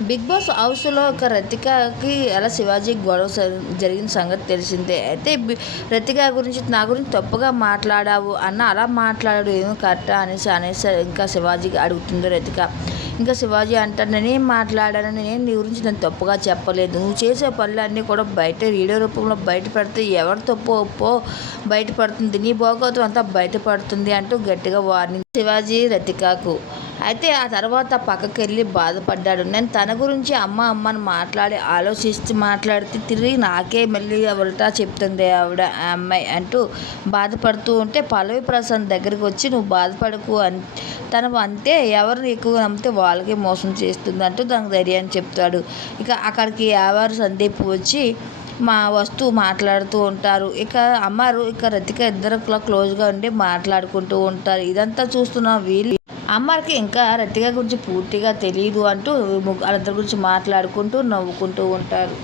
Big boss హౌస్లో ఒక రతికకి అలా శివాజీ గొడవ జరిగిన సంగతి తెలిసిందే. అయితే బి- రతిక గురించి నా గురించి తప్పుగా మాట్లాడావు అన్న అలా మాట్లాడాడు ఏమో కరెక్టా అనేసి అనేసి ఇంకా శివాజీకి అడుగుతుంది రతిక. ఇంకా శివాజీ అంటాడు నేనేం మాట్లాడాను? నేను నీ గురించి నేను తప్పుగా చెప్పలేదు. నువ్వు చేసే పనులన్నీ కూడా బయట వీడియో రూపంలో బయట పెడితే ఎవరు తప్పు ఒప్పో బయటపడుతుంది నీ భోగవతం అంతా బయటపడుతుంది అంటూ గట్టిగా వార్నింగ్ శివాజీ రతికకు. అయితే ఆ తర్వాత పక్కకి వెళ్ళి బాధపడ్డాడు. నేను తన గురించి అమ్మ అమ్మని మాట్లాడి ఆలోచిస్తూ మాట్లాడితే తిరిగి నాకే మళ్ళీ ఉల్టా చెప్తుంది ఆవిడ ఆ అమ్మాయి అంటూ బాధపడుతూ ఉంటే పల్లవి ప్రసాద్ దగ్గరికి వచ్చి నువ్వు బాధపడకు అని తను అంతే ఎవరిని ఎక్కువ నమ్మితే వాళ్ళకే మోసం చేస్తుంది అంటూ తనకు ధైర్యాన్ని చెప్తాడు. ఇక అక్కడికి ఎవరు సందీప్ వచ్చి మా వస్తువు మాట్లాడుతూ ఉంటారు. ఇక అమ్మారు ఇక రతిక ఇద్దరు క్లోజ్గా ఉండి మాట్లాడుకుంటూ ఉంటారు. ఇదంతా చూస్తున్న వీళ్ళు అమ్మారికి ఇంకా రతిక గురించి పూర్తిగా తెలియదు అంటూ ముగ్గు- వాళ్ళిద్దరి గురించి మాట్లాడుకుంటూ నవ్వుకుంటూ ఉంటారు.